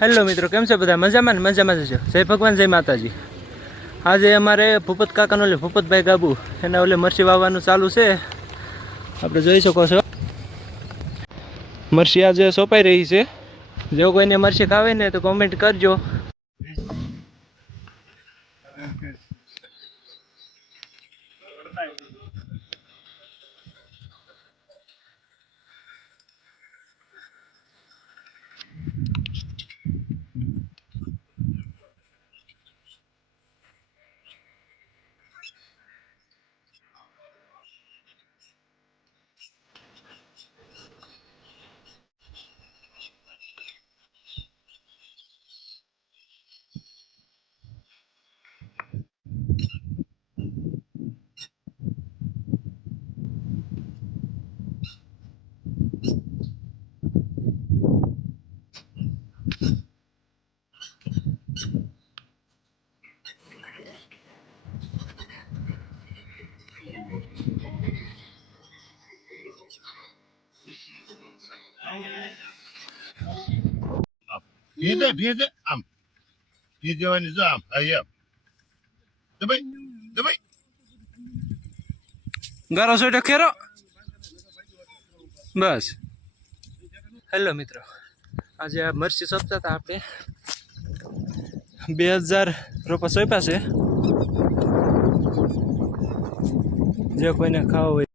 Hello મિત્રો, કેમ છે બધા? મજામાં ને? મજામાં જ છો? જય ભગવાન, જય માતાજી. આજે અમારે ભૂપત કાકાનો ઓલે ભૂપતભાઈ ગાબુ એના ઓલે મરચી વાવવાનું ચાલુ છે. આપણે જોઈ શકો છો મરચી આજે સોંપાઈ રહી છે. જો કોઈને મરચી ખાવે ને તો કોમેન્ટ કરજો. ભેદે આમ ભેદ જવાની જો આમ એમ દબાઈ દબાઈ ગારો સોટો ખેરો બસ. હેલો મિત્રો, આજે આ મરચી સોંપતા હતા આપણે. 2000 રોપા સોંપ્યા છે. જે કોઈને ખાવા હોય